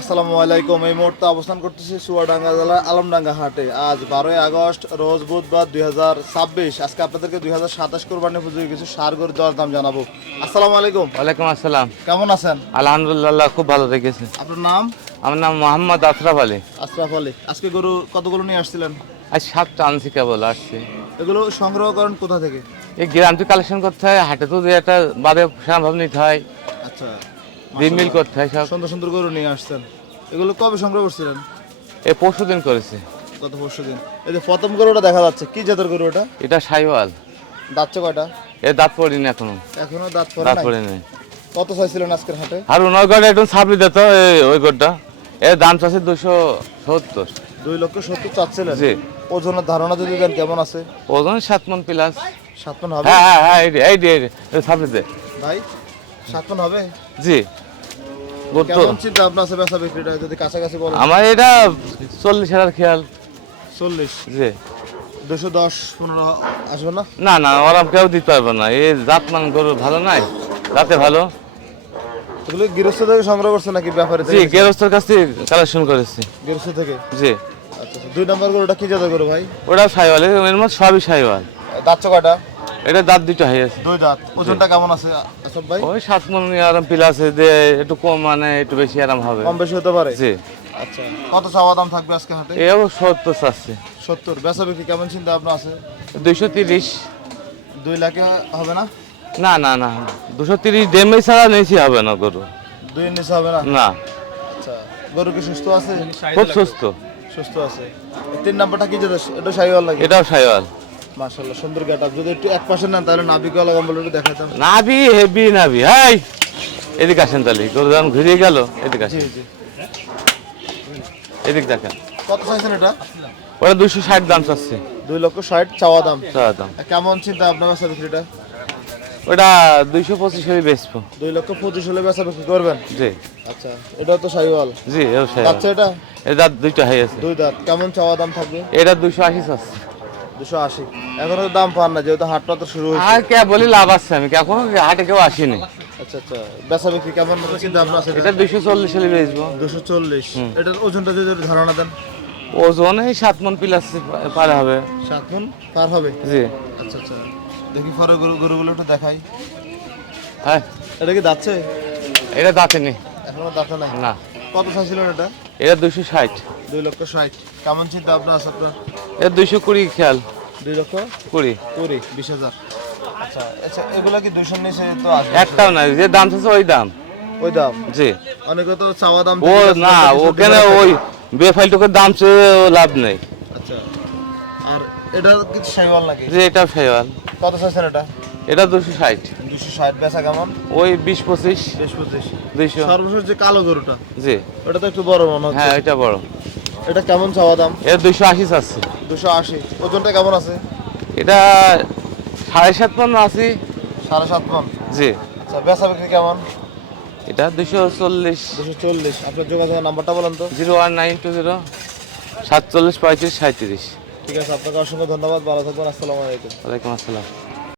আসসালামু আলাইকুম। এই মুহূর্তে অবস্থান করতেছি চুয়াডাঙ্গা জেলার আলমডাঙ্গা হাটে। আজ 12ই আগস্ট রোজ বুধবার 2026। আজকে আপনাদেরকে 2027 কোরবানি পুজোর কিছু সার গরুর দর দাম জানাবো। আসসালামু আলাইকুম। ওয়ালাইকুম আসসালাম। কেমন আছেন? আলহামদুলিল্লাহ, খুব ভালো রেখেছে। আপনার নাম? আমার নাম মোহাম্মদ আশরাফ আলী। আশরাফ আলী। আজকে গরু কতগুলো নিয়ে আসছিলেন? আজ 7টা আনছি, কেবল আসছি। এগুলো সংগ্রহ করেন কোথা থেকে? এই গ্রাম থেকে কালেকশন করতে হয়, হাটে তো যে একটা বাদে সম্ভব নিতে হয়, আচ্ছা, মিল করতে হয় সব। সুন্দর সুন্দর গরু নিয়ে আসছেন। এগুলো কবে সংগ্রহ করছিলেন? এই পরশু দিন করেছে। গত পরশুদিন। এই যে প্রথম গরুটা দেখা যাচ্ছে, কি জাতের গরু এটা? এটা সাইওয়াল। দাঁতছে কয়টা? এ দাঁত পড়িনি এখনো। এখনো দাঁত পড়ে দাঁত নাই? পড়িনি। কত চাইছিলেন আজকের হাটে? আর ওই গড়টা একটু ছাপড়ি দিত, ওই গড়টা এর দাম চাচ্ছে 270। 2,70,000 চাচ্ছিলেন? জি। ওজনের ধারণা যদি দেন কেমন আছে? ওজন 7 মণ প্লাস। 7 মণ হবে? হ্যাঁ হ্যাঁ হ্যাঁ, এই ছাপড়ি দে ভাই 7 মণ হবে? জি। গড় তো কেমন চিন্তা আপনার আছে বেচা বিক্রিটা যদি কাছাকাছি বলেন? আমার এটা 40,000 খেয়াল। 40? জি। 210-15 আসবে না? না না, ওরা কেউ দিতে পারবে না, এই জাত মান গরু ভালো নাই, জাতে ভালো। এগুলো গৃহস্থ থেকে সংগ্রহ করছে নাকি ব্যাপারে? জি, গৃহস্থর কাছ থেকে কালেকশন করেছি। গৃহস্থ থেকে? জি। আচ্ছা, 2 নম্বর গরুটা কি জাতের গরু ভাই? ওটা সাইওয়াল, এর মধ্যে সবই সাইওয়াল। দাঁতছে কয়টা? এটা দাঁত দুটো হয়ে আছে। 2 দাঁত। ওজনটা কেমন আছে আসব ভাই? ওই 7 মণ আরাম প্লাস, যে একটু কম মানে একটু বেশি আরাম হবে। কম বেশি হতে পারে? জি। আচ্ছা, কত চাওয়া দাম থাকবে আজকে হাটে? এও 70 চাচ্ছে। 70। বেচা বিক্রি কেমন চিন্তা আপনার আছে? 230। 2 লাখে হবে না? না না না, 230 ডেমে ছাড়া নিয়েছি হবে না গরু। 2 এর নিচে হবে না? না। আচ্ছা, গরু কি সুস্থ আছে? খুব সুস্থ। সুস্থ আছে। 3 নাম্বারটা কি জাতের? এটা শাহিওয়াল লাগে? এটাও সাইওয়াল। মাশাআল্লাহ, সুন্দর গেটআপ। যদি একটু এক পাশে নেন তাহলে নাবিকওয়ালা কম্বল একটু দেখাতাম। নাভি হেভি নাভি। হাই, এদিকে আসেন তাহলে, গরু যখন ঘুরিয়ে গেল এদিকে জি আসেন, জি। এদিক দেখেন। কত চাইছেন এটা? ওরা 260 দাম চাচ্ছে। 2,60,000 চাওয়া দাম। চাওয়া দাম। কেমন চিন্তা আপনার বেচা বিক্রিটা? ওটা 225 হলে বেচবো। 2,25,000 হলে বেচা বিক্রি করবেন? জি। আচ্ছা, এটাও তো শাহিওয়াল। জি, এও যাচ্ছে এটা? এর দাঁত দুইটা হয়ে আছে। 2 দাঁত। কেমন চাওয়া দাম থাকবে? এটা 280 চাচ্ছে। 280। এখনো তো দাম পান না, যেহেতু হাটটা তো শুরু হয়েছে। আর কে বলি লাভ আছে, আমি এখনো হাটে কেউ আসেনি। আচ্ছা আচ্ছা, বেচা বিক্রি কেমন চিন্তা আপনার আছে? এটা 240 হলে বেচবো। 240। এটার ওজনটা যদি একটু ধারণা দেন? ওজন এই 7 মণ প্লাস পারে হবে। 7 মণ পার হবে? জি। আচ্ছা আচ্ছা, দেখি পরে গরুগুলো একটু দেখাই। হ্যাঁ, এটা কি দাঁতছে? এটা দাঁতে নেই। এখনো দাঁতে নাই? না। কত চাইছিলেন এটা? এটা 260। 2,60,000। কেমন চিন্তা আপনার আছে আপনার? এটা 220 খেয়াল। 2,20,000? 20। 20,000। আচ্ছা আচ্ছা, এগুলা কি 200 নিচে তো আসবে? একটাও নাই, যে দাম চাচ্ছে ওই দাম। ওই দাম? জি। অনেকে তো চাওয়া দাম ও না, ওখানে ওই বেফাইলটুকুর দাম চেয়ে লাভ নেই। আচ্ছা, আর এটা কিছু শাহিওয়াল নাকি? যে এটা সাইওয়াল। কত চাইছেন এটা? এটা 260। 260। বেচা কেমন? ওই 20-25। 20-25। 200। সর্বশেষ যে কালো গরুটা, জি। ওটা তো একটু বড় মনে হচ্ছে। হ্যাঁ, এটা বড়। এটা কেমন চাওয়া দাম? এটা 280 চাচ্ছে। 280। ওজনটা কেমন আছে? এটা 7.5 মণ আছে। 7.5 মণ? জি। আচ্ছা, বেচা বিক্রি কেমন? এটা 240। 240। আপনার যোগাযোগের নাম্বারটা বলেন তো? 01920 47 35 37। ঠিক আছে, আপনাকে অসংখ্য ধন্যবাদ, ভালো থাকবেন। আসসালামু আলাইকুম। ওয়ালাইকুম আসসালাম।